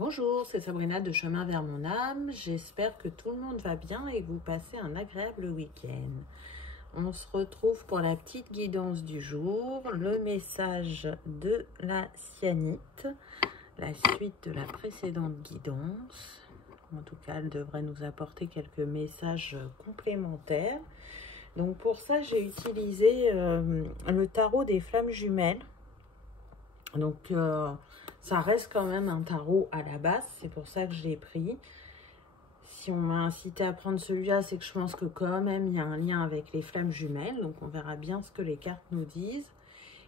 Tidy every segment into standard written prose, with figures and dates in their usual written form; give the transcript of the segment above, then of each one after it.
Bonjour, c'est Sabrina de Chemin vers mon âme. J'espère que tout le monde va bien et que vous passez un agréable week-end. On se retrouve pour la petite guidance du jour, le message de la cyanite, la suite de la précédente guidance. En tout cas, elle devrait nous apporter quelques messages complémentaires. Donc pour ça, j'ai utilisé le tarot des flammes jumelles. Donc ça reste quand même un tarot à la base, c'est pour ça que je l'ai pris. Si on m'a incité à prendre celui-là, c'est que je pense que quand même il y a un lien avec les flammes jumelles. Donc on verra bien ce que les cartes nous disent.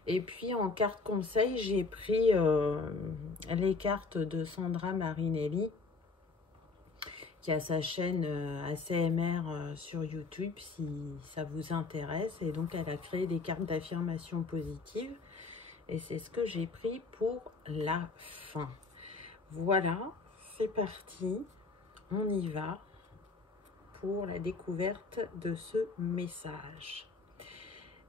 Et puis en carte conseil, j'ai pris les cartes de Sandra Marinelli, qui a sa chaîne ACMR sur YouTube, si ça vous intéresse. Et donc elle a créé des cartes d'affirmation positive. Et c'est ce que j'ai pris pour la fin. Voilà, c'est parti. On y va pour la découverte de ce message.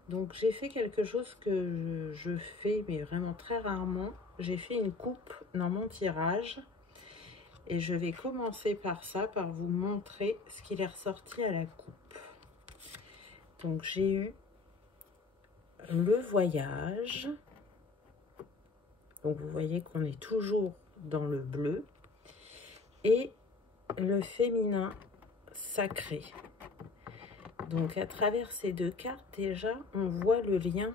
Donc, j'ai fait quelque chose que je fais, mais vraiment très rarement. J'ai fait une coupe dans mon tirage. Et je vais commencer par ça, par vous montrer ce qu'il est ressorti à la coupe. Donc, j'ai eu le voyage. Donc, vous voyez qu'on est toujours dans le bleu. Et le féminin sacré. Donc, à travers ces deux cartes, déjà, on voit le lien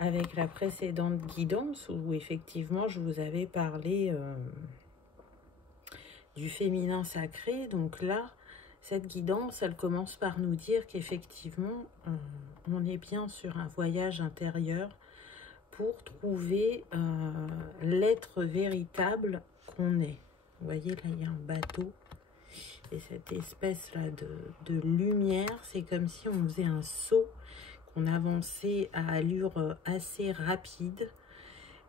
avec la précédente guidance où, effectivement, je vous avais parlé du féminin sacré. Donc là, cette guidance, elle commence par nous dire qu'effectivement, on est bien sur un voyage intérieur pour trouver l'être véritable qu'on est. Vous voyez, là, il y a un bateau. Et cette espèce-là de lumière, c'est comme si on faisait un saut, qu'on avançait à allure assez rapide.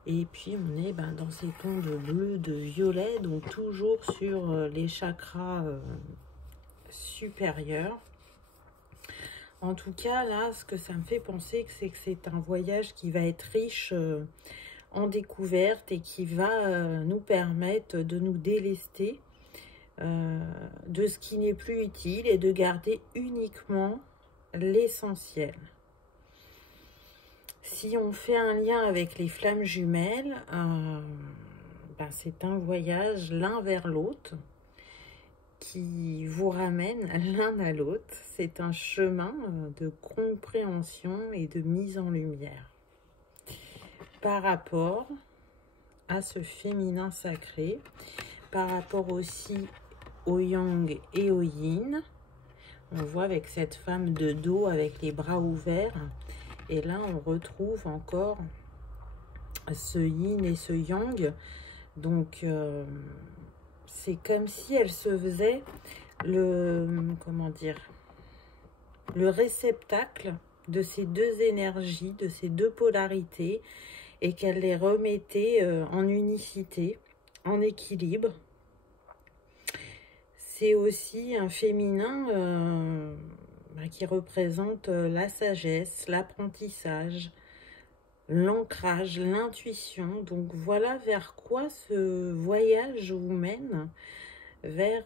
Et puis, on est dans ces tons de bleu, de violet, donc toujours sur les chakras supérieurs. En tout cas, là, ce que ça me fait penser, c'est que c'est un voyage qui va être riche en découvertes et qui va nous permettre de nous délester de ce qui n'est plus utile et de garder uniquement l'essentiel. Si on fait un lien avec les flammes jumelles, c'est un voyage l'un vers l'autre qui vous ramène l'un à l'autre. C'est un chemin de compréhension et de mise en lumière par rapport à ce féminin sacré, par rapport aussi au yang et au yin. On voit avec cette femme de dos avec les bras ouverts. Et là, on retrouve encore ce yin et ce yang. Donc, c'est comme si elle se faisait le réceptacle de ces deux énergies, de ces deux polarités, et qu'elle les remettait en unicité, en équilibre. C'est aussi un féminin qui représente la sagesse, l'apprentissage, l'ancrage, l'intuition. Donc voilà vers quoi ce voyage vous mène, vers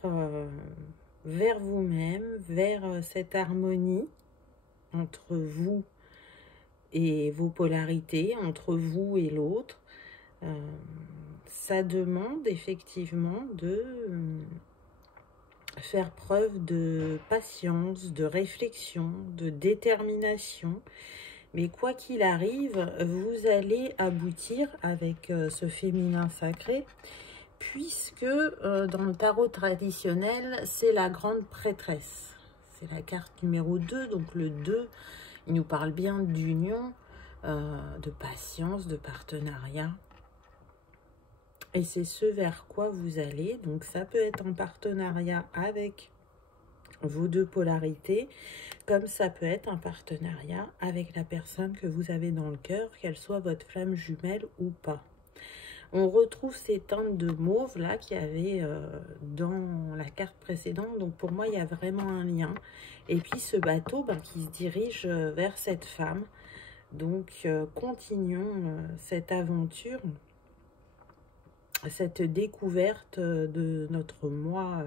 vous-même, vers cette harmonie entre vous et vos polarités, entre vous et l'autre. Ça demande effectivement de faire preuve de patience, de réflexion, de détermination. Mais quoi qu'il arrive, vous allez aboutir avec ce féminin sacré, puisque dans le tarot traditionnel, c'est la grande prêtresse. C'est la carte numéro 2, donc le 2, il nous parle bien d'union, de patience, de partenariat. Et c'est ce vers quoi vous allez. Donc ça peut être en partenariat avec vos deux polarités, comme ça peut être un partenariat avec la personne que vous avez dans le cœur, qu'elle soit votre flamme jumelle ou pas. On retrouve ces teintes de mauve là qu'il y avait dans la carte précédente. Donc pour moi, il y a vraiment un lien. Et puis ce bateau qui se dirige vers cette femme. Donc continuons cette aventure cette découverte de notre moi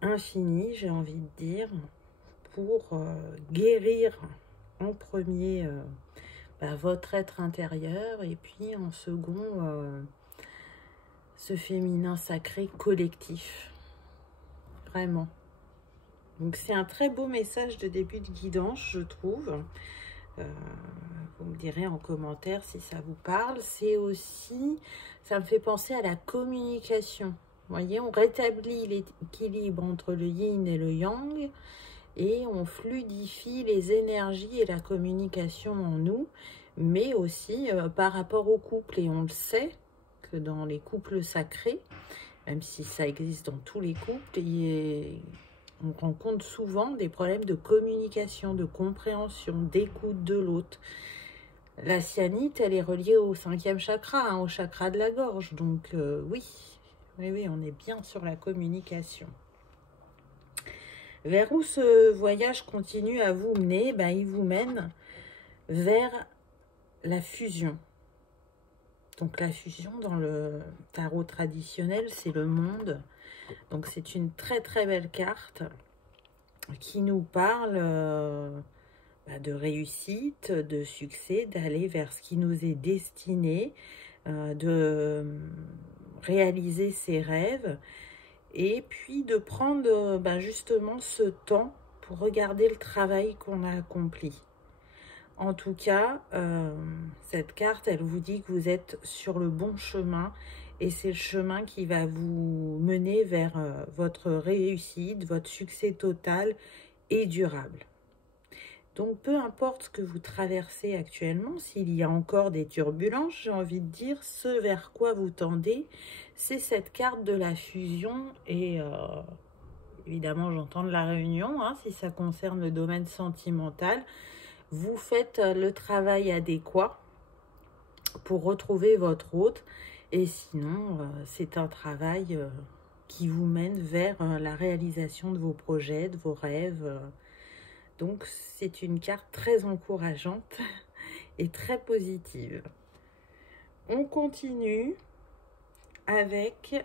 infini, j'ai envie de dire, pour guérir en premier votre être intérieur et puis en second ce féminin sacré collectif. Vraiment. Donc c'est un très beau message de début de guidance, je trouve. Vous me direz en commentaire si ça vous parle. C'est aussi, ça me fait penser à la communication. Vous voyez, on rétablit l'équilibre entre le yin et le yang et on fluidifie les énergies et la communication en nous, mais aussi par rapport au couple. Et on le sait que dans les couples sacrés, même si ça existe dans tous les couples, on rencontre souvent des problèmes de communication, de compréhension, d'écoute de l'autre. La cyanite, elle est reliée au 5e chakra, hein, au chakra de la gorge. Donc oui, on est bien sur la communication. Vers où ce voyage continue à vous mener? Il vous mène vers la fusion. Donc la fusion dans le tarot traditionnel, c'est le monde. Donc c'est une très très belle carte qui nous parle de réussite, de succès, d'aller vers ce qui nous est destiné, de réaliser ses rêves et puis de prendre justement ce temps pour regarder le travail qu'on a accompli. En tout cas, cette carte, elle vous dit que vous êtes sur le bon chemin et c'est le chemin qui va vous mener vers votre réussite, votre succès total et durable. Donc, peu importe ce que vous traversez actuellement, s'il y a encore des turbulences, j'ai envie de dire, ce vers quoi vous tendez, c'est cette carte de la fusion et évidemment, j'entends de la réunion, hein, si ça concerne le domaine sentimental. Vous faites le travail adéquat pour retrouver votre hôte et sinon, c'est un travail qui vous mène vers la réalisation de vos projets, de vos rêves. Donc, c'est une carte très encourageante et très positive. On continue avec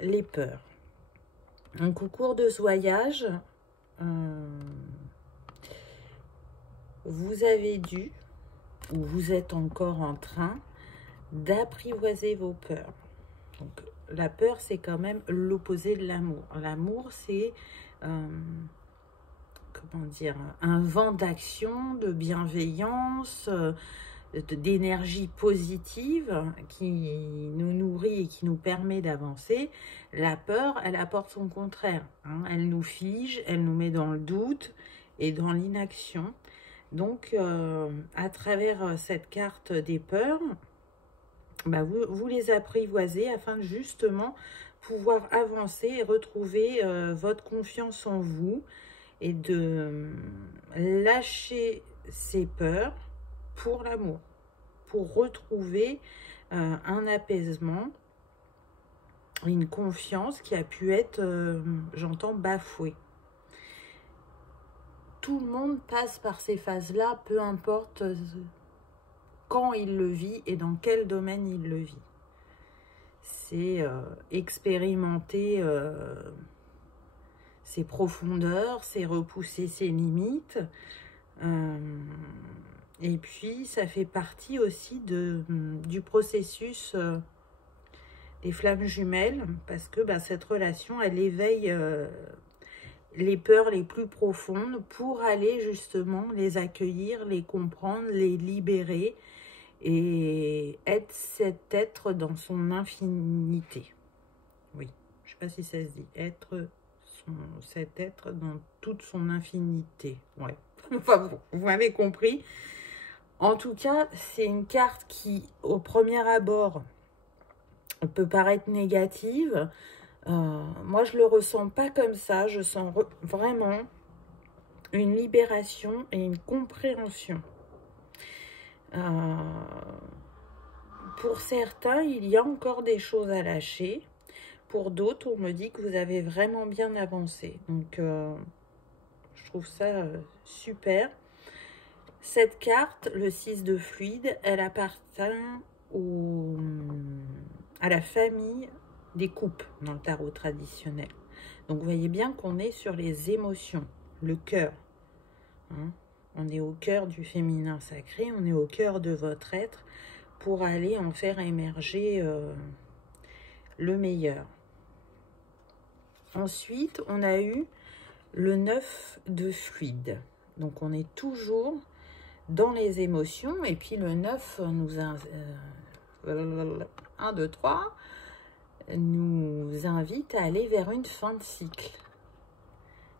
les peurs. Donc, au cours de ce voyage, vous avez dû, ou vous êtes encore en train, d'apprivoiser vos peurs. Donc, la peur, c'est quand même l'opposé de l'amour. L'amour, c'est... comment dire, un vent d'action, de bienveillance, d'énergie positive qui nous nourrit et qui nous permet d'avancer. La peur, elle apporte son contraire, hein. Elle nous fige, elle nous met dans le doute et dans l'inaction. Donc, à travers cette carte des peurs, vous les apprivoisez afin de justement pouvoir avancer et retrouver votre confiance en vous, et de lâcher ses peurs pour l'amour, pour retrouver un apaisement, une confiance qui a pu être, j'entends, bafouée. Tout le monde passe par ces phases-là, peu importe quand il le vit et dans quel domaine il le vit. C'est expérimenter ses profondeurs, c'est repousser ses limites. Et puis, ça fait partie aussi du processus des flammes jumelles, parce que cette relation, elle éveille les peurs les plus profondes pour aller justement les accueillir, les comprendre, les libérer et être cet être dans son infinité. Oui, je ne sais pas si ça se dit, être cet être dans toute son infinité. Ouais, enfin, vous m'avez compris. En tout cas, c'est une carte qui, au premier abord, peut paraître négative. Moi, je le ressens pas comme ça. Je sens vraiment une libération et une compréhension. Pour certains, il y a encore des choses à lâcher. Pour d'autres, on me dit que vous avez vraiment bien avancé. Donc, je trouve ça super. Cette carte, le 6 de fluide, elle appartient à la famille des coupes dans le tarot traditionnel. Donc, vous voyez bien qu'on est sur les émotions, le cœur. Hein. On est au cœur du féminin sacré, on est au cœur de votre être pour aller en faire émerger le meilleur. Ensuite, on a eu le 9 de fluide. Donc, on est toujours dans les émotions. Et puis, le 9 nous a... 1, 2, 3 nous invite à aller vers une fin de cycle.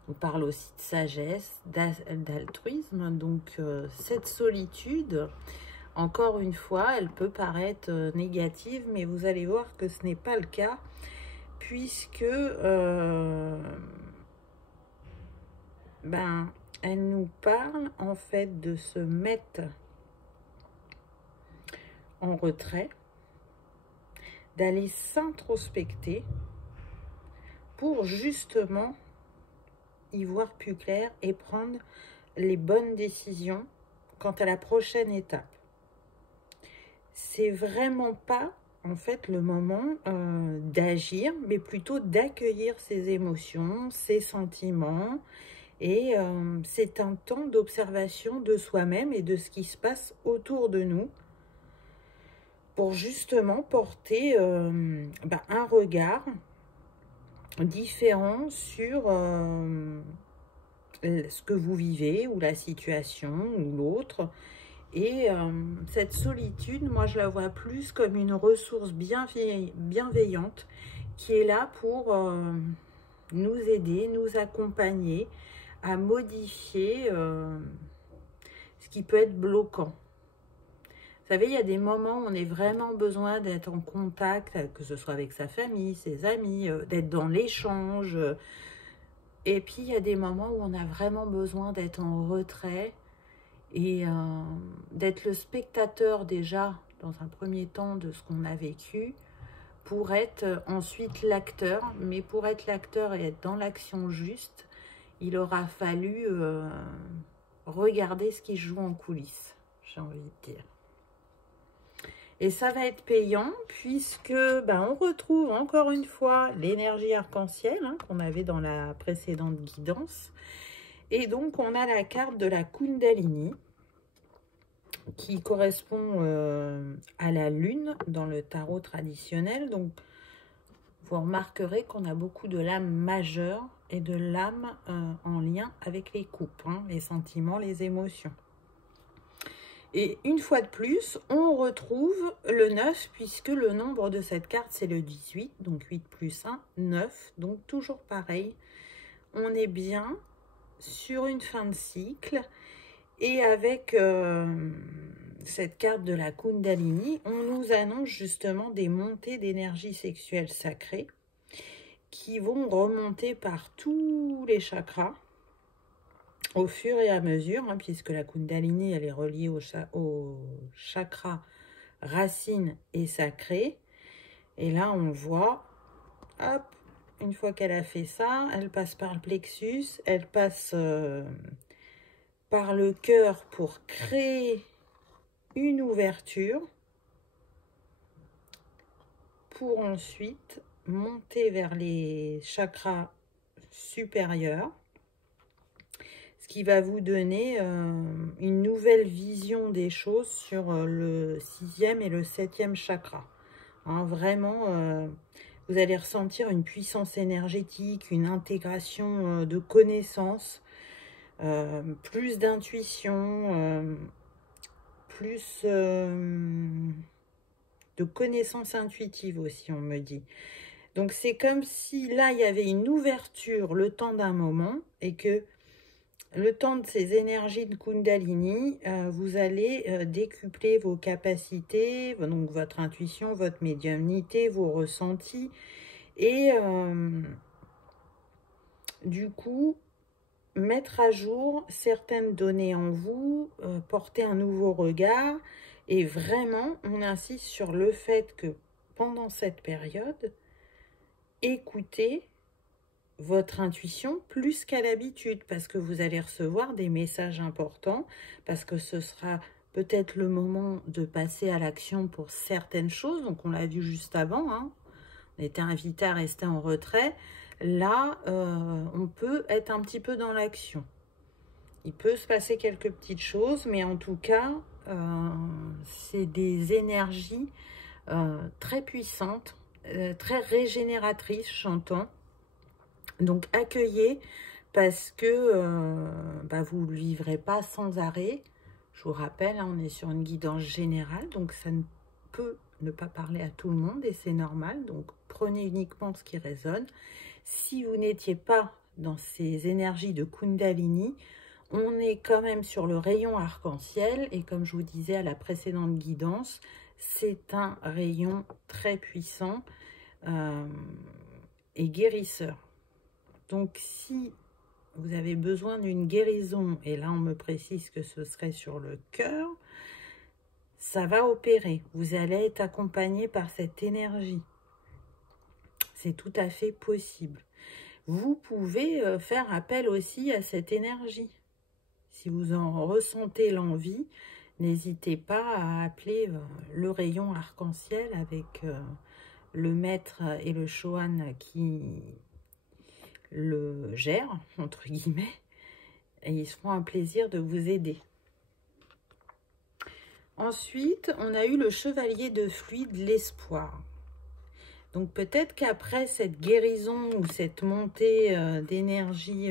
On parle aussi de sagesse, d'altruisme. Donc, cette solitude, encore une fois, elle peut paraître négative, mais vous allez voir que ce n'est pas le cas, puisque elle nous parle en fait de se mettre en retrait, d'aller s'introspecter pour justement y voir plus clair et prendre les bonnes décisions quant à la prochaine étape. C'est vraiment pas en fait le moment d'agir, mais plutôt d'accueillir ses émotions, ses sentiments, et c'est un temps d'observation de soi-même et de ce qui se passe autour de nous pour justement porter un regard différent sur ce que vous vivez ou la situation ou l'autre. Et cette solitude, moi je la vois plus comme une ressource bienveillante qui est là pour nous aider, nous accompagner à modifier ce qui peut être bloquant. Vous savez, il y a des moments où on a vraiment besoin d'être en contact, que ce soit avec sa famille, ses amis, d'être dans l'échange. Et puis, il y a des moments où on a vraiment besoin d'être en retrait et d'être le spectateur déjà, dans un premier temps, de ce qu'on a vécu, pour être ensuite l'acteur. Mais pour être l'acteur et être dans l'action juste, il aura fallu regarder ce qui se joue en coulisses, j'ai envie de dire. Et ça va être payant puisque on retrouve encore une fois l'énergie arc-en-ciel qu'on avait dans la précédente guidance. Et donc, on a la carte de la Kundalini qui correspond à la lune dans le tarot traditionnel. Donc, vous remarquerez qu'on a beaucoup de lames majeures et de lames en lien avec les coupes, les sentiments, les émotions. Et une fois de plus, on retrouve le 9, puisque le nombre de cette carte, c'est le 18. Donc 8 plus 1, 9. Donc toujours pareil, on est bien sur une fin de cycle. Et avec cette carte de la Kundalini, on nous annonce justement des montées d'énergie sexuelle sacrée qui vont remonter par tous les chakras au fur et à mesure, puisque la Kundalini, elle est reliée au chakra racine et sacré. Et là, on voit, hop, une fois qu'elle a fait ça, elle passe par le plexus, elle passe par le cœur pour créer une ouverture, pour ensuite monter vers les chakras supérieurs, ce qui va vous donner une nouvelle vision des choses sur le 6e et le 7e chakra. Vraiment, vous allez ressentir une puissance énergétique, une intégration de connaissances, plus d'intuition, plus de connaissances intuitives aussi, on me dit. Donc, c'est comme si là, il y avait une ouverture le temps d'un moment et que le temps de ces énergies de Kundalini, vous allez décupler vos capacités, donc votre intuition, votre médiumnité, vos ressentis. Et du coup, mettre à jour certaines données en vous, porter un nouveau regard. Et vraiment, on insiste sur le fait que pendant cette période, écoutez votre intuition plus qu'à l'habitude, parce que vous allez recevoir des messages importants, parce que ce sera peut-être le moment de passer à l'action pour certaines choses. Donc, on l'a vu juste avant, hein. On était invité à rester en retrait. Là, on peut être un petit peu dans l'action. Il peut se passer quelques petites choses, mais en tout cas, c'est des énergies très puissantes, très régénératrices, j'entends. Donc, accueillez parce que vous ne le vivrez pas sans arrêt. Je vous rappelle, hein, on est sur une guidance générale, donc ça ne peut ne pas parler à tout le monde et c'est normal. Donc, prenez uniquement ce qui résonne. Si vous n'étiez pas dans ces énergies de Kundalini, on est quand même sur le rayon arc-en-ciel et comme je vous disais à la précédente guidance, c'est un rayon très puissant et guérisseur. Donc, si vous avez besoin d'une guérison, et là on me précise que ce serait sur le cœur, ça va opérer. Vous allez être accompagné par cette énergie. C'est tout à fait possible. Vous pouvez faire appel aussi à cette énergie. Si vous en ressentez l'envie, n'hésitez pas à appeler le rayon arc-en-ciel avec le maître et le Chohan qui le gèrent, entre guillemets, et ils se feront un plaisir de vous aider. Ensuite, on a eu le chevalier de fluide, l'espoir. Donc peut-être qu'après cette guérison ou cette montée d'énergie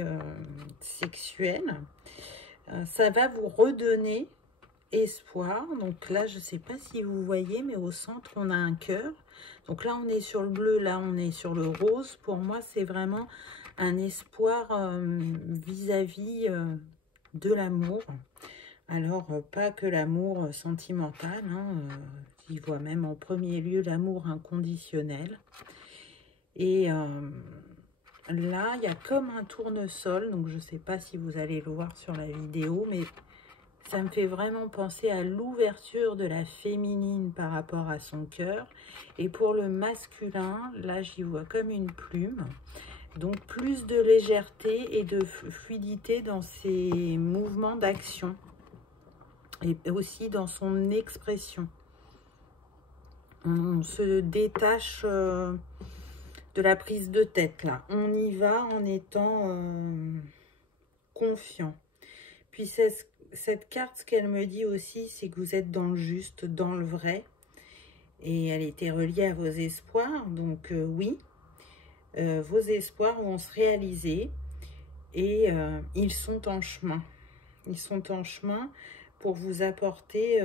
sexuelle, ça va vous redonner espoir. Donc là, je ne sais pas si vous voyez, mais au centre, on a un cœur. Donc là, on est sur le bleu, là, on est sur le rose. Pour moi, c'est vraiment un espoir vis-à-vis de l'amour. Alors, pas que l'amour sentimental, hein, j'y vois même en premier lieu l'amour inconditionnel. Et là, il y a comme un tournesol, donc je ne sais pas si vous allez le voir sur la vidéo, mais ça me fait vraiment penser à l'ouverture de la féminine par rapport à son cœur. Et pour le masculin, là, j'y vois comme une plume. Donc, plus de légèreté et de fluidité dans ses mouvements d'action. Et aussi dans son expression. On se détache de la prise de tête, là. On y va en étant confiant. Puis, cette carte, ce qu'elle me dit aussi, c'est que vous êtes dans le juste, dans le vrai. Et elle était reliée à vos espoirs. Donc, oui, vos espoirs vont se réaliser. Et ils sont en chemin. Ils sont en chemin pour vous apporter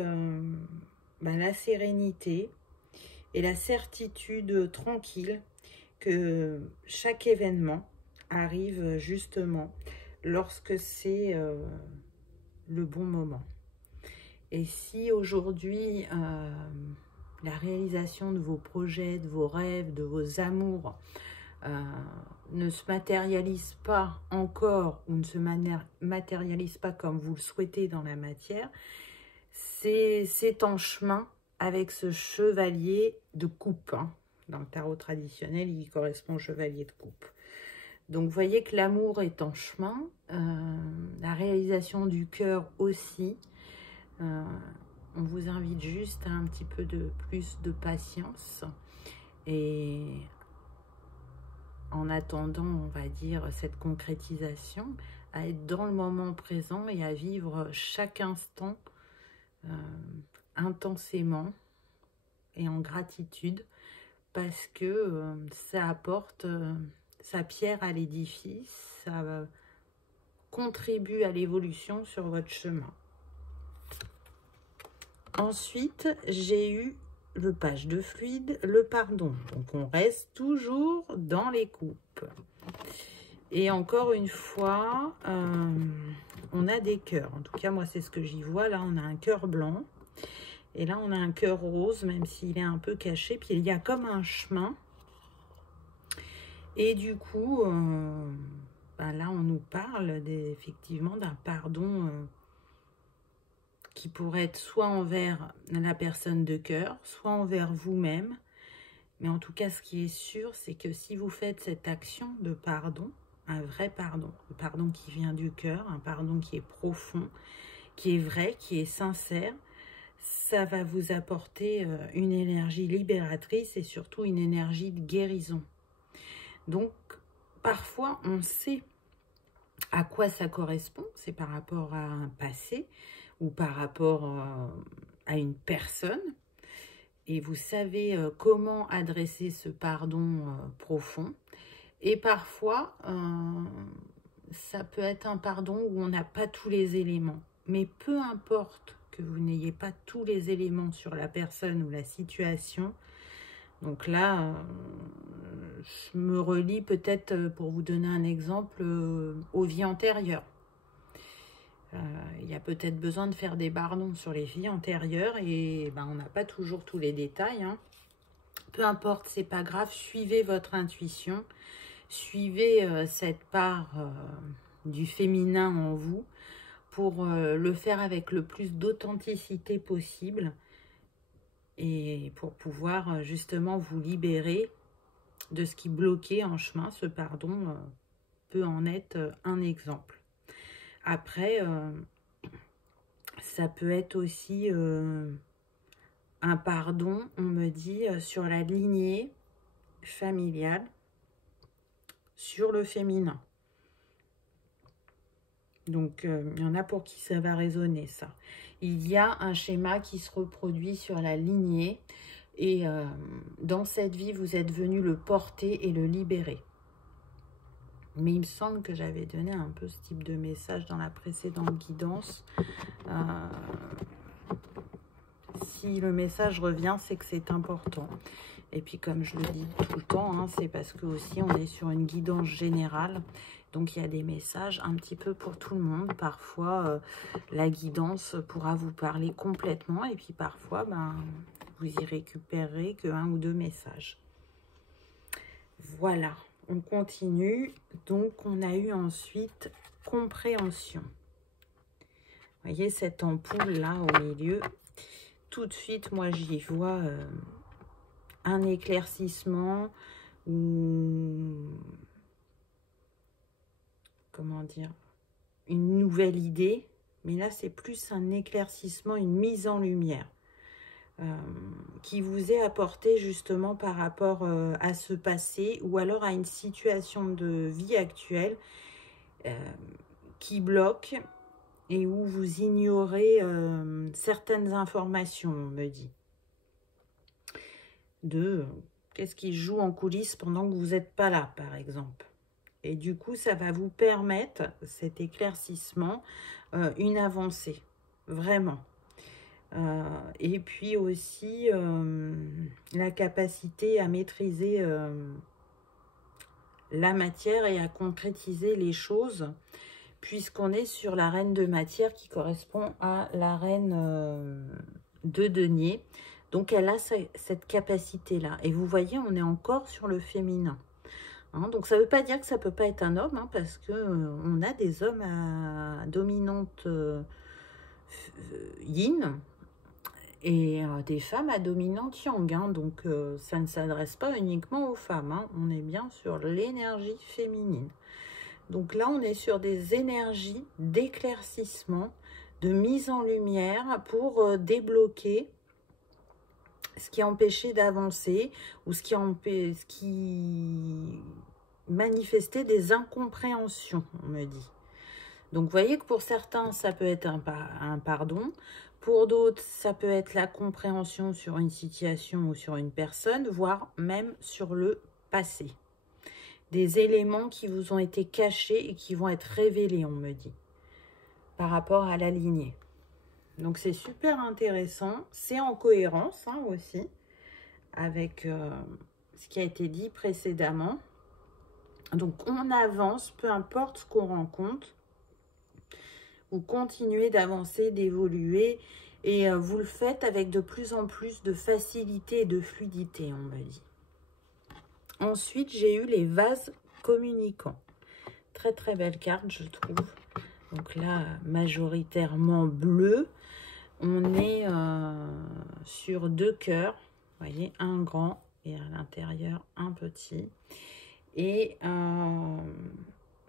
la sérénité et la certitude tranquille que chaque événement arrive justement lorsque c'est le bon moment. Et si aujourd'hui la réalisation de vos projets, de vos rêves, de vos amours ne se matérialise pas encore ou ne se matérialise pas comme vous le souhaitez dans la matière, c'est en chemin avec ce chevalier de coupe. Hein. Dans le tarot traditionnel, il correspond au chevalier de coupe. Donc, vous voyez que l'amour est en chemin, la réalisation du cœur aussi. On vous invite juste à un petit peu plus de patience et en attendant, on va dire, cette concrétisation, à être dans le moment présent et à vivre chaque instant intensément et en gratitude parce que ça apporte sa pierre à l'édifice, ça contribue à l'évolution sur votre chemin. Ensuite, j'ai eu le page de fluide, le pardon. Donc, on reste toujours dans les coupes. Et encore une fois, on a des cœurs. En tout cas, moi, c'est ce que j'y vois. Là, on a un cœur blanc. Et là, on a un cœur rose, même s'il est un peu caché. Puis, il y a comme un chemin. Et du coup, là, on nous parle effectivement d'un pardon qui pourrait être soit envers la personne de cœur, soit envers vous-même. Mais en tout cas, ce qui est sûr, c'est que si vous faites cette action de pardon, un vrai pardon, un pardon qui vient du cœur, un pardon qui est profond, qui est vrai, qui est sincère, ça va vous apporter une énergie libératrice et surtout une énergie de guérison. Donc, parfois, on sait à quoi ça correspond. C'est par rapport à un passé ou par rapport à une personne. Et vous savez comment adresser ce pardon profond. Et parfois, ça peut être un pardon où on n'a pas tous les éléments. Mais peu importe que vous n'ayez pas tous les éléments sur la personne ou la situation. Donc là, je me relie peut-être, pour vous donner un exemple, aux vies antérieures. Il y a peut-être besoin de faire des pardons sur les vies antérieures et on n'a pas toujours tous les détails. Hein. Peu importe, c'est pas grave, suivez votre intuition, suivez cette part du féminin en vous pour le faire avec le plus d'authenticité possible et pour pouvoir justement vous libérer de ce qui bloquait en chemin. Ce pardon peut en être un exemple. Après, ça peut être aussi un pardon, on me dit, sur la lignée familiale, sur le féminin. Donc, il y en a pour qui ça va résonner, ça. Il y a un schéma qui se reproduit sur la lignée et dans cette vie, vous êtes venu le porter et le libérer. Mais il me semble que j'avais donné un peu ce type de message dans la précédente guidance. Si le message revient, c'est que c'est important. Et puis, comme je le dis tout le temps, hein, c'est parce que aussi on est sur une guidance générale. Donc, il y a des messages un petit peu pour tout le monde. Parfois, la guidance pourra vous parler complètement. Et puis, parfois, vous y récupérez que 1 ou 2 messages. Voilà, on continue. Donc, on a eu ensuite compréhension. Vous voyez cette ampoule-là au milieu. Tout de suite, moi, j'y vois un éclaircissement ou, comment dire, une nouvelle idée. Mais là, c'est plus un éclaircissement, une mise en lumière qui vous est apportée justement par rapport à ce passé ou alors à une situation de vie actuelle qui bloque et où vous ignorez certaines informations, on me dit. Qu'est-ce qui joue en coulisses pendant que vous n'êtes pas là, par exemple. Et du coup, ça va vous permettre, cet éclaircissement, une avancée, vraiment. Et puis aussi, la capacité à maîtriser la matière et à concrétiser les choses, puisqu'on est sur la reine de matière qui correspond à la reine de denier. Donc, elle a cette capacité-là. Et vous voyez, on est encore sur le féminin. Hein, donc, ça ne veut pas dire que ça ne peut pas être un homme, hein, parce qu'on a des hommes à dominante yin et des femmes à dominante yang. Hein, donc, ça ne s'adresse pas uniquement aux femmes. Hein, on est bien sur l'énergie féminine. Donc là, on est sur des énergies d'éclaircissement, de mise en lumière pour débloquer ce qui empêchait d'avancer ou ce qui manifestait des incompréhensions, on me dit. Donc, vous voyez que pour certains, ça peut être un pardon. Pour d'autres, ça peut être la compréhension sur une situation ou sur une personne, voire même sur le passé. Des éléments qui vous ont été cachés et qui vont être révélés, on me dit, par rapport à la lignée. Donc, c'est super intéressant. C'est en cohérence hein, aussi avec ce qui a été dit précédemment. Donc, on avance, peu importe ce qu'on rencontre. Vous continuez d'avancer, d'évoluer et vous le faites avec de plus en plus de facilité et de fluidité, on me dit. Ensuite, j'ai eu les vases communicants. Très, très belle carte, je trouve. Donc là, majoritairement bleu. On est sur 2 cœurs. Vous voyez, un grand et à l'intérieur un petit. Et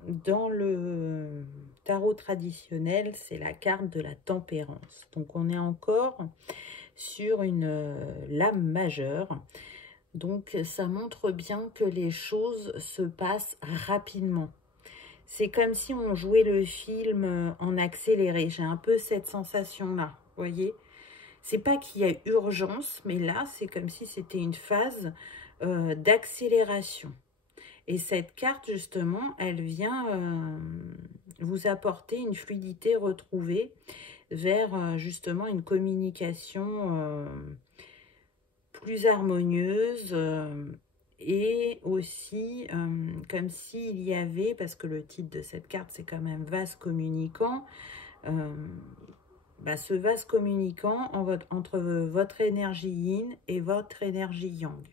dans le tarot traditionnel, c'est la carte de la tempérance. Donc, on est encore sur une lame majeure. Donc, ça montre bien que les choses se passent rapidement. C'est comme si on jouait le film en accéléré. J'ai un peu cette sensation-là, vous voyez. C'est pas qu'il y a urgence, mais là, c'est comme si c'était une phase d'accélération. Et cette carte, justement, elle vient vous apporter une fluidité retrouvée vers, justement, une communication plus harmonieuse et aussi comme s'il y avait, parce que le titre de cette carte, c'est quand même vase communicant, ce vase communicant entre votre énergie yin et votre énergie yang.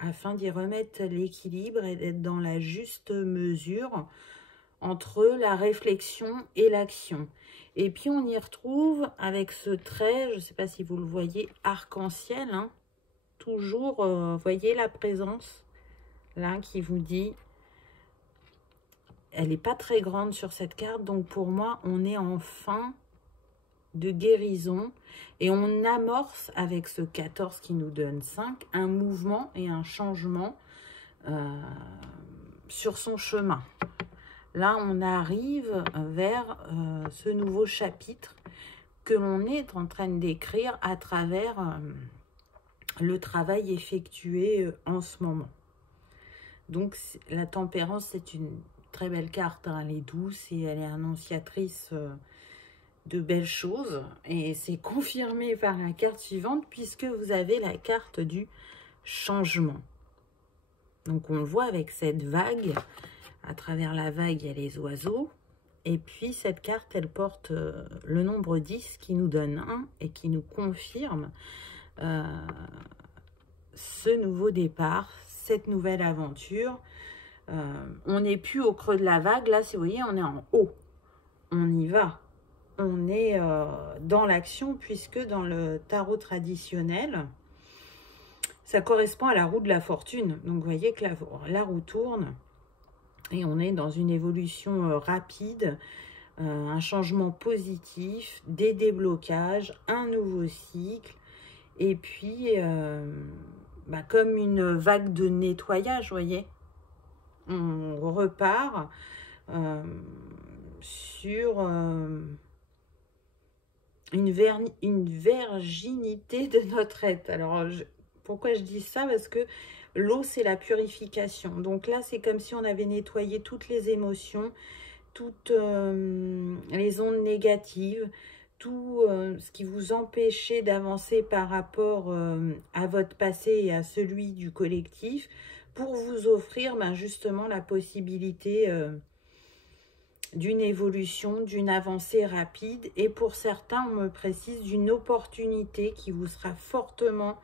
Afin d'y remettre l'équilibre et d'être dans la juste mesure entre la réflexion et l'action. Et puis on y retrouve avec ce trait, je ne sais pas si vous le voyez, arc-en-ciel, hein, toujours, voyez la présence là qui vous dit, elle n'est pas très grande sur cette carte, donc pour moi on est en fin de guérison et on amorce avec ce 14 qui nous donne 5 un mouvement et un changement sur son chemin. Là on arrive vers ce nouveau chapitre que l'on est en train d'écrire à travers le travail effectué en ce moment. Donc la tempérance, c'est une très belle carte, hein, elle est douce et elle est annonciatrice de belles choses, et c'est confirmé par la carte suivante puisque vous avez la carte du changement. Donc on le voit avec cette vague, à travers la vague il y a les oiseaux, et puis cette carte elle porte le nombre 10 qui nous donne 1 et qui nous confirme ce nouveau départ, cette nouvelle aventure. On n'est plus au creux de la vague, là si vous voyez on est en haut, on y va. On est dans l'action, puisque dans le tarot traditionnel, ça correspond à la roue de la fortune. Donc, vous voyez que la roue tourne et on est dans une évolution rapide, un changement positif, des déblocages, un nouveau cycle. Et puis, comme une vague de nettoyage, vous voyez, on repart sur... une virginité de notre être. Alors, pourquoi je dis ça? Parce que l'eau, c'est la purification. Donc là, c'est comme si on avait nettoyé toutes les émotions, toutes les ondes négatives, tout ce qui vous empêchait d'avancer par rapport à votre passé et à celui du collectif, pour vous offrir justement la possibilité d'une évolution, d'une avancée rapide, et pour certains, on me précise, d'une opportunité qui vous sera fortement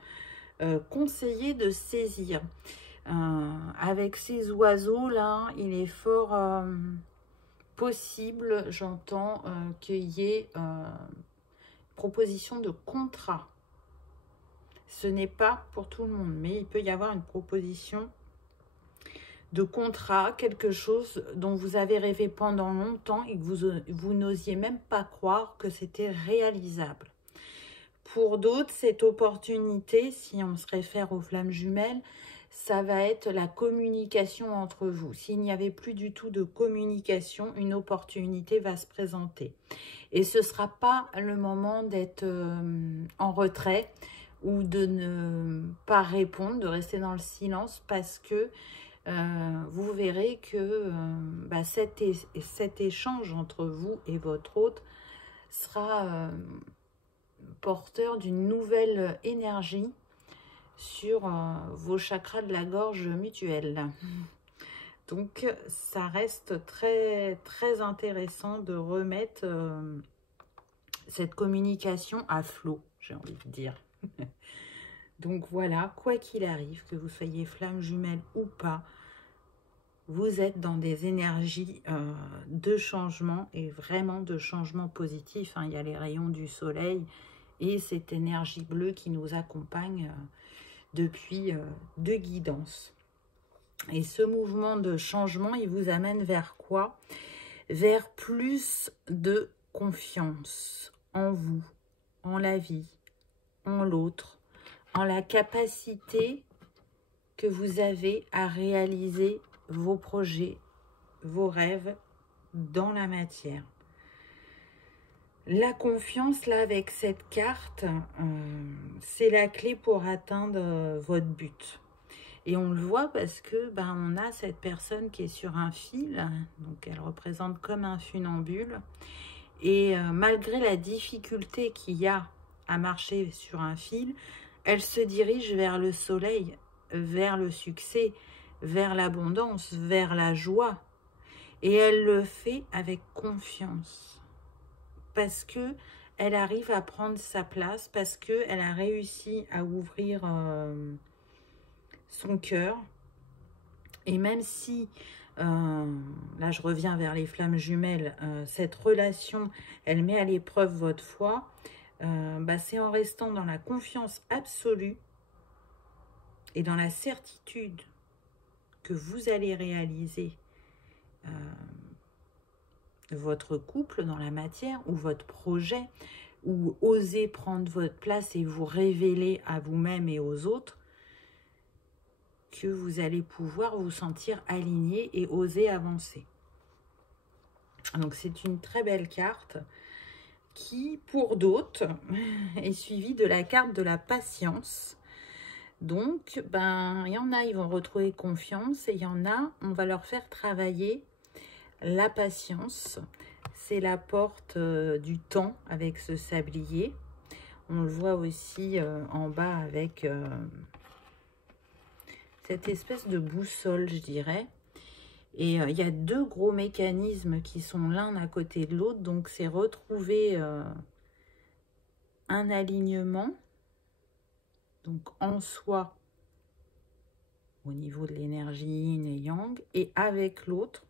conseillé de saisir. Avec ces oiseaux-là, il est fort possible, j'entends, qu'il y ait proposition de contrat. Ce n'est pas pour tout le monde, mais il peut y avoir une proposition de contrat, quelque chose dont vous avez rêvé pendant longtemps et que vous n'osiez même pas croire que c'était réalisable. Pour d'autres, cette opportunité, si on se réfère aux flammes jumelles, ça va être la communication entre vous. S'il n'y avait plus du tout de communication, une opportunité va se présenter. Et ce ne sera pas le moment d'être en retrait ou de ne pas répondre, de rester dans le silence, parce que vous verrez que cet échange entre vous et votre hôte sera porteur d'une nouvelle énergie sur vos chakras de la gorge mutuelle. Donc, ça reste très, très intéressant de remettre cette communication à flot, j'ai envie de dire. Donc voilà, quoi qu'il arrive, que vous soyez flamme jumelle ou pas, vous êtes dans des énergies de changement, et vraiment de changement positif. Il y a les rayons du soleil et cette énergie bleue qui nous accompagne depuis de guidance. Et ce mouvement de changement, il vous amène vers quoi? Vers plus de confiance en vous, en la vie, en l'autre, en la capacité que vous avez à réaliser vos projets, vos rêves dans la matière. La confiance, là, avec cette carte, c'est la clé pour atteindre votre but. Et on le voit parce que on a cette personne qui est sur un fil, donc elle représente comme un funambule. Et malgré la difficulté qu'il y a à marcher sur un fil, elle se dirige vers le soleil, vers le succès, vers l'abondance, vers la joie. Et elle le fait avec confiance. Parce que elle arrive à prendre sa place, parce qu'elle a réussi à ouvrir son cœur. Et même si, là je reviens vers les flammes jumelles, cette relation, elle met à l'épreuve votre foi, c'est en restant dans la confiance absolue et dans la certitude que vous allez réaliser votre couple dans la matière ou votre projet, ou oser prendre votre place et vous révéler à vous-même et aux autres, que vous allez pouvoir vous sentir aligné et oser avancer. Donc c'est une très belle carte qui, pour d'autres, est suivie de la carte de la patience. Donc, il y en a, ils vont retrouver confiance, et il y en a, on va leur faire travailler la patience. C'est la porte du temps avec ce sablier. On le voit aussi en bas avec cette espèce de boussole, je dirais. Et il y a deux gros mécanismes qui sont l'un à côté de l'autre. Donc, c'est retrouver un alignement, donc en soi, au niveau de l'énergie yin et yang, et avec l'autre,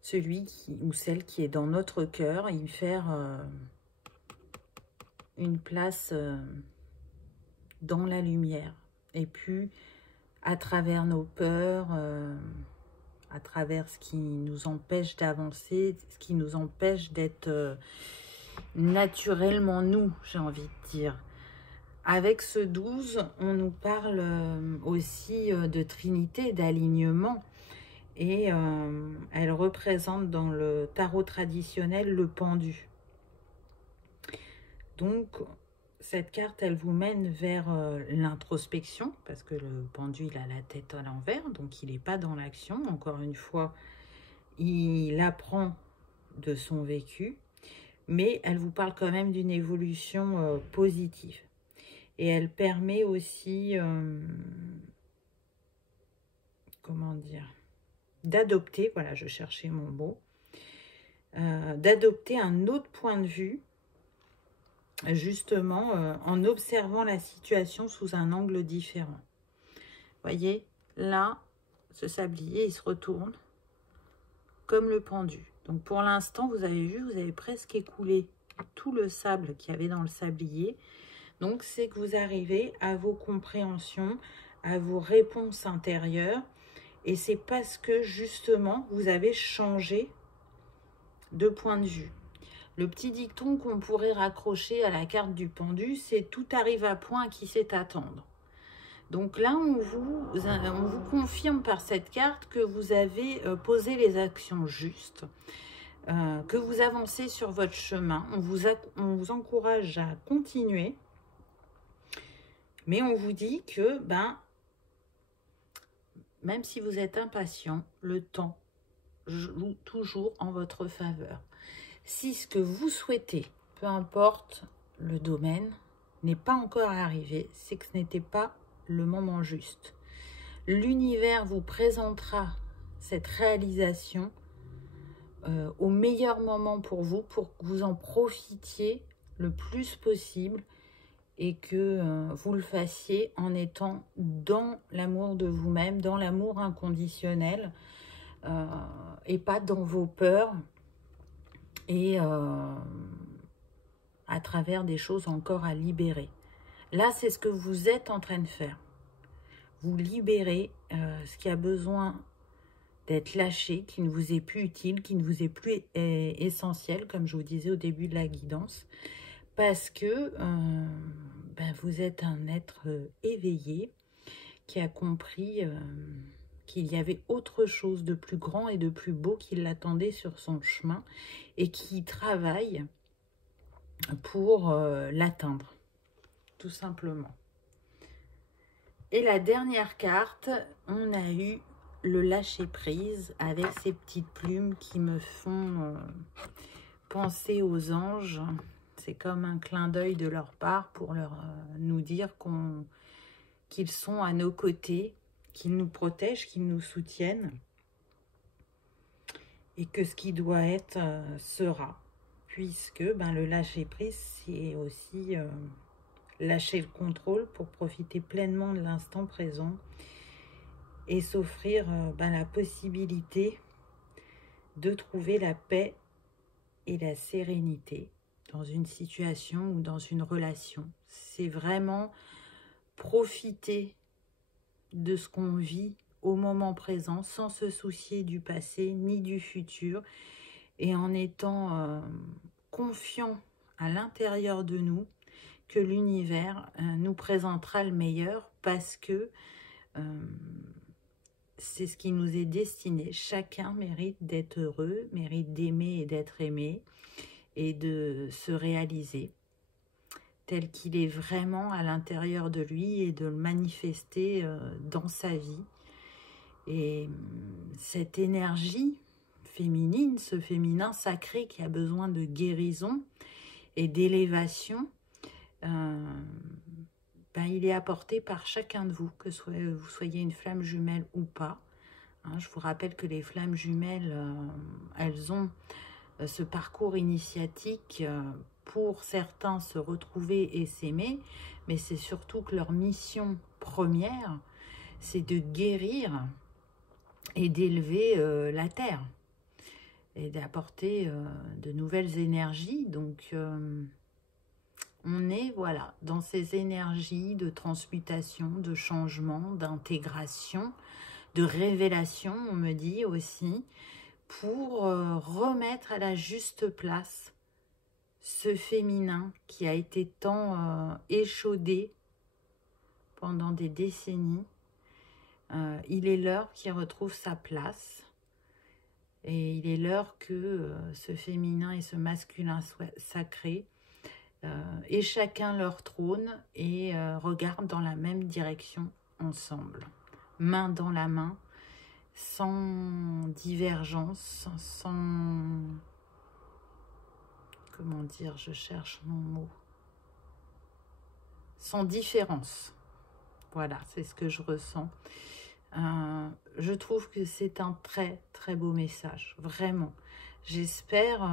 celui qui, ou celle qui est dans notre cœur, y faire une place dans la lumière. Et puis, à travers nos peurs, à travers ce qui nous empêche d'avancer, ce qui nous empêche d'être naturellement nous, j'ai envie de dire. Avec ce 12, on nous parle aussi de trinité, d'alignement. Et elle représente dans le tarot traditionnel le pendu. Donc, cette carte, elle vous mène vers l'introspection, parce que le pendu, il a la tête à l'envers, donc il n'est pas dans l'action. Encore une fois, il apprend de son vécu, mais elle vous parle quand même d'une évolution positive. Et elle permet aussi, comment dire, d'adopter, voilà, je cherchais mon mot, d'adopter un autre point de vue, justement, en observant la situation sous un angle différent. Voyez, là, ce sablier, il se retourne comme le pendu. Donc, pour l'instant, vous avez vu, vous avez presque écoulé tout le sable qu'il y avait dans le sablier. Donc, c'est que vous arrivez à vos compréhensions, à vos réponses intérieures. Et c'est parce que, justement, vous avez changé de point de vue. Le petit dicton qu'on pourrait raccrocher à la carte du pendu, c'est « tout arrive à point qui sait attendre ». Donc là, on vous confirme par cette carte que vous avez posé les actions justes, que vous avancez sur votre chemin. On vous encourage à continuer, mais on vous dit que même si vous êtes impatient, le temps joue toujours en votre faveur. Si ce que vous souhaitez, peu importe le domaine, n'est pas encore arrivé, c'est que ce n'était pas le moment juste. L'univers vous présentera cette réalisation au meilleur moment pour que vous en profitiez le plus possible et que vous le fassiez en étant dans l'amour de vous-même, dans l'amour inconditionnel et pas dans vos peurs et à travers des choses encore à libérer. Là, c'est ce que vous êtes en train de faire. vous libérer ce qui a besoin d'être lâché, qui ne vous est plus utile, qui ne vous est plus essentiel, comme je vous disais au début de la guidance, parce que vous êtes un être éveillé qui a compris qu'il y avait autre chose de plus grand et de plus beau qui l'attendait sur son chemin et qui travaille pour l'atteindre, tout simplement. Et la dernière carte, on a eu le lâcher-prise avec ces petites plumes qui me font penser aux anges. C'est comme un clin d'œil de leur part pour nous dire qu'ils sont à nos côtés, qu'ils nous protègent, qu'ils nous soutiennent. Et que ce qui doit être sera. Puisque le lâcher-prise, c'est aussi lâcher le contrôle pour profiter pleinement de l'instant présent et s'offrir la possibilité de trouver la paix et la sérénité dans une situation ou dans une relation. C'est vraiment profiter de ce qu'on vit au moment présent sans se soucier du passé ni du futur et en étant confiant à l'intérieur de nous que l'univers nous présentera le meilleur parce que c'est ce qui nous est destiné. Chacun mérite d'être heureux, mérite d'aimer et d'être aimé et de se réaliser tel qu'il est vraiment à l'intérieur de lui et de le manifester dans sa vie. Et cette énergie féminine, ce féminin sacré qui a besoin de guérison et d'élévation, il est apporté par chacun de vous, que vous soyez une flamme jumelle ou pas. Je vous rappelle que les flammes jumelles, elles ont ce parcours initiatique pour certains se retrouver et s'aimer, mais c'est surtout que leur mission première, c'est de guérir et d'élever la Terre et d'apporter de nouvelles énergies. Donc, on est dans ces énergies de transmutation, de changement, d'intégration, de révélation, on me dit aussi, pour remettre à la juste place ce féminin qui a été tant échaudé pendant des décennies. Il est l'heure qu'il retrouve sa place et il est l'heure que ce féminin et ce masculin sacré aient chacun leur trône et regardent dans la même direction ensemble, main dans la main, sans divergence, sans... Comment dire, je cherche mon mot. Sans différence. Voilà, c'est ce que je ressens. Je trouve que c'est un très, très beau message. Vraiment. J'espère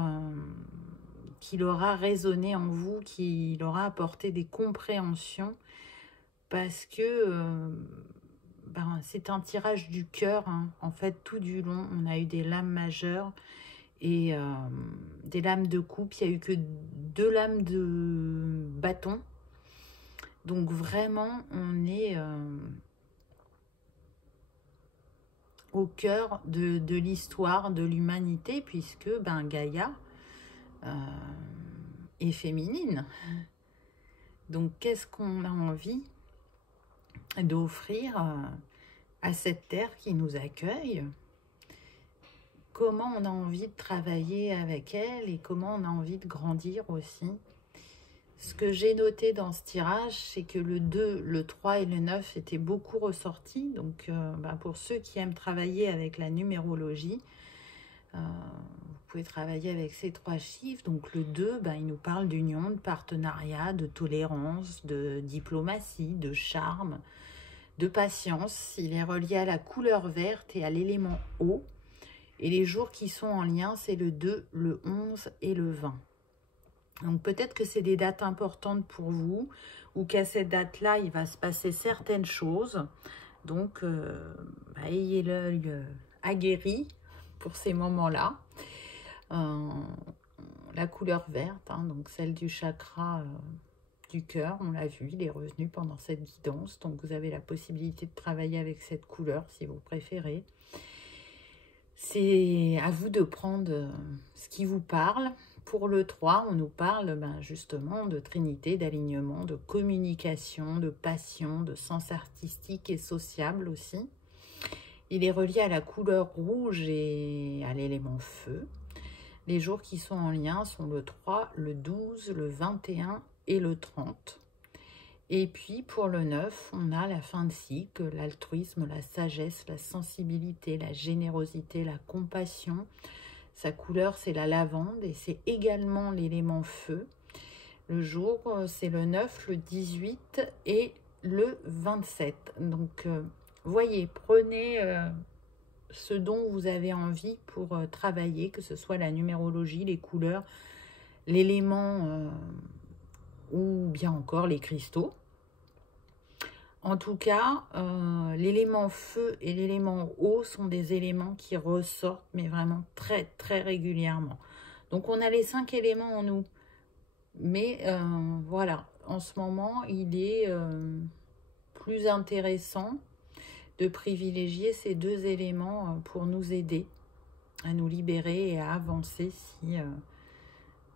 qu'il aura résonné en vous, qu'il aura apporté des compréhensions. Parce que c'est un tirage du cœur. En fait, tout du long, on a eu des lames majeures et des lames de coupe. Il n'y a eu que 2 lames de bâton. Donc vraiment, on est au cœur de l'histoire de l'humanité, puisque Gaïa est féminine. Donc qu'est-ce qu'on a envie d'offrir à cette terre qui nous accueille? Comment on a envie de travailler avec elle et comment on a envie de grandir aussi? Ce que j'ai noté dans ce tirage, c'est que le 2, le 3 et le 9 étaient beaucoup ressortis. Donc, pour ceux qui aiment travailler avec la numérologie, vous pouvez travailler avec ces 3 chiffres. Donc, le 2, il nous parle d'union, de partenariat, de tolérance, de diplomatie, de charme, de patience. Il est relié à la couleur verte et à l'élément eau. Et les jours qui sont en lien, c'est le 2, le 11 et le 20. Donc peut-être que c'est des dates importantes pour vous ou qu'à cette date-là, il va se passer certaines choses. Donc, ayez l'œil aguerri pour ces moments-là. La couleur verte, donc celle du chakra du cœur, on l'a vu, il est revenu pendant cette guidance. Donc, vous avez la possibilité de travailler avec cette couleur si vous préférez. C'est à vous de prendre ce qui vous parle. Pour le 3, on nous parle justement de trinité, d'alignement, de communication, de passion, de sens artistique et sociable aussi. Il est relié à la couleur rouge et à l'élément feu. Les jours qui sont en lien sont le 3, le 12, le 21 et le 30. Et puis pour le 9, on a la fin de cycle, l'altruisme, la sagesse, la sensibilité, la générosité, la compassion. Sa couleur, c'est la lavande et c'est également l'élément feu. Le jour, c'est le 9, le 18 et le 27. Donc, voyez, prenez ce dont vous avez envie pour travailler, que ce soit la numérologie, les couleurs, l'élément ou bien encore les cristaux. En tout cas, l'élément feu et l'élément eau sont des éléments qui ressortent, mais vraiment très, très régulièrement. Donc, on a les 5 éléments en nous. Mais voilà, en ce moment, il est plus intéressant de privilégier ces 2 éléments pour nous aider à nous libérer et à avancer si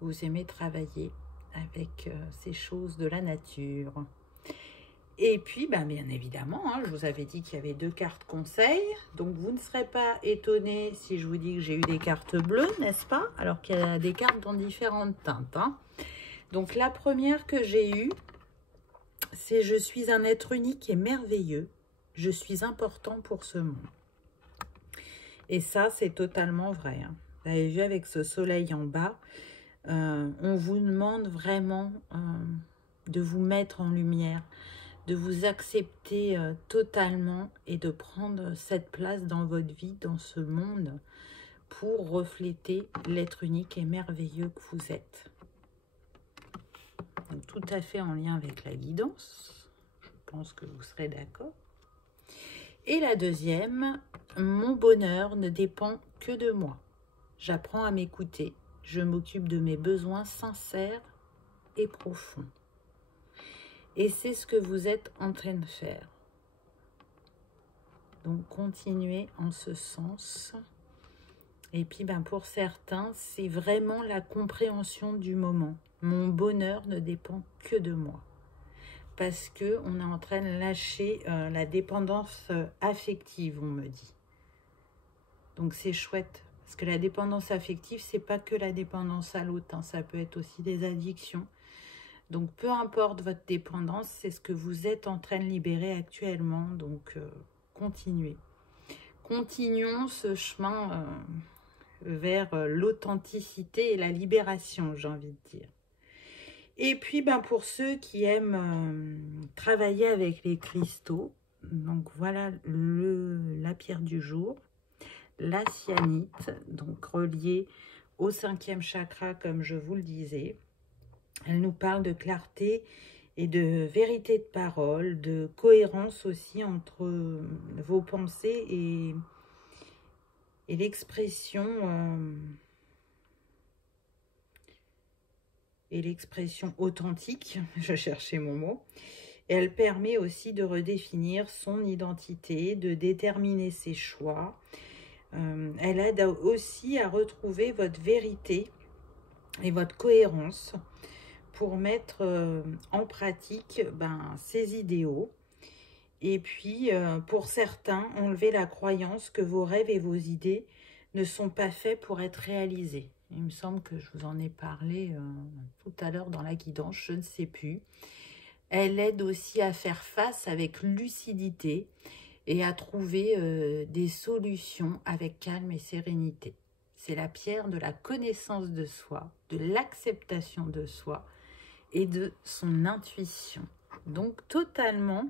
vous aimez travailler avec ces choses de la nature. Et puis, bien évidemment, je vous avais dit qu'il y avait 2 cartes conseils. Donc, vous ne serez pas étonnés si je vous dis que j'ai eu des cartes bleues, n'est-ce pas? Alors qu'il y a des cartes dans différentes teintes. Donc, la première que j'ai eue, c'est « Je suis un être unique et merveilleux. Je suis important pour ce monde. » Et ça, c'est totalement vrai. Vous avez vu avec ce soleil en bas, on vous demande vraiment de vous mettre en lumière, de vous accepter totalement et de prendre cette place dans votre vie, dans ce monde, pour refléter l'être unique et merveilleux que vous êtes. Donc, tout à fait en lien avec la guidance. Je pense que vous serez d'accord. Et la deuxième, mon bonheur ne dépend que de moi. J'apprends à m'écouter. Je m'occupe de mes besoins sincères et profonds. Et c'est ce que vous êtes en train de faire. Donc, continuez en ce sens. Et puis, pour certains, c'est vraiment la compréhension du moment. Mon bonheur ne dépend que de moi. Parce qu'on est en train de lâcher la dépendance affective, on me dit. Donc, c'est chouette. Parce que la dépendance affective, c'est pas que la dépendance à l'autre. Ça peut être aussi des addictions. Donc, peu importe votre dépendance, c'est ce que vous êtes en train de libérer actuellement. Donc, continuez. Continuons ce chemin vers l'authenticité et la libération, j'ai envie de dire. Et puis, pour ceux qui aiment travailler avec les cristaux, donc voilà la pierre du jour, la cyanite, donc reliée au 5e chakra, comme je vous le disais. Elle nous parle de clarté et de vérité de parole, de cohérence aussi entre vos pensées et l'expression authentique, je cherchais mon mot. Et elle permet aussi de redéfinir son identité, de déterminer ses choix. Elle aide aussi à retrouver votre vérité et votre cohérence pour mettre en pratique ces idéaux. Et puis, pour certains, enlever la croyance que vos rêves et vos idées ne sont pas faits pour être réalisés. Il me semble que je vous en ai parlé tout à l'heure dans la guidance, je ne sais plus. Elle aide aussi à faire face avec lucidité et à trouver des solutions avec calme et sérénité. C'est la pierre de la connaissance de soi, de l'acceptation de soi et de son intuition. Donc, totalement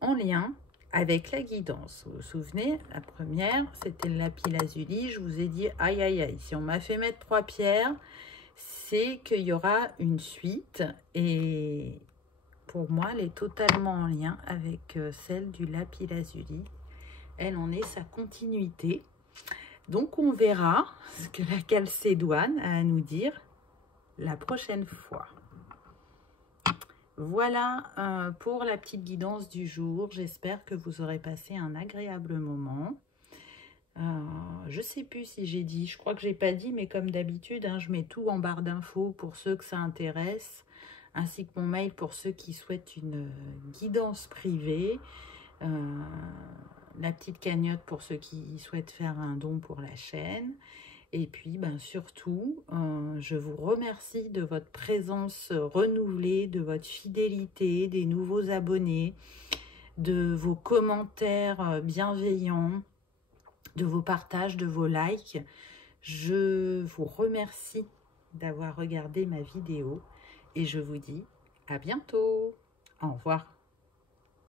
en lien avec la guidance. Vous vous souvenez, la première, c'était le lapis-lazuli. Je vous ai dit, aïe, aïe, aïe, si on m'a fait mettre 3 pierres, c'est qu'il y aura une suite. Et pour moi, elle est totalement en lien avec celle du lapis-lazuli. Elle en est sa continuité. Donc, on verra ce que la Calcédoine a à nous dire la prochaine fois. Voilà pour la petite guidance du jour. J'espère que vous aurez passé un agréable moment. Je ne sais plus si j'ai dit, je crois que j'ai pas dit, mais comme d'habitude, hein, je mets tout en barre d'infos pour ceux que ça intéresse, ainsi que mon mail pour ceux qui souhaitent une guidance privée, la petite cagnotte pour ceux qui souhaitent faire un don pour la chaîne. Et puis, ben, surtout, je vous remercie de votre présence renouvelée, de votre fidélité, des nouveaux abonnés, de vos commentaires bienveillants, de vos partages, de vos likes. Je vous remercie d'avoir regardé ma vidéo et je vous dis à bientôt. Au revoir.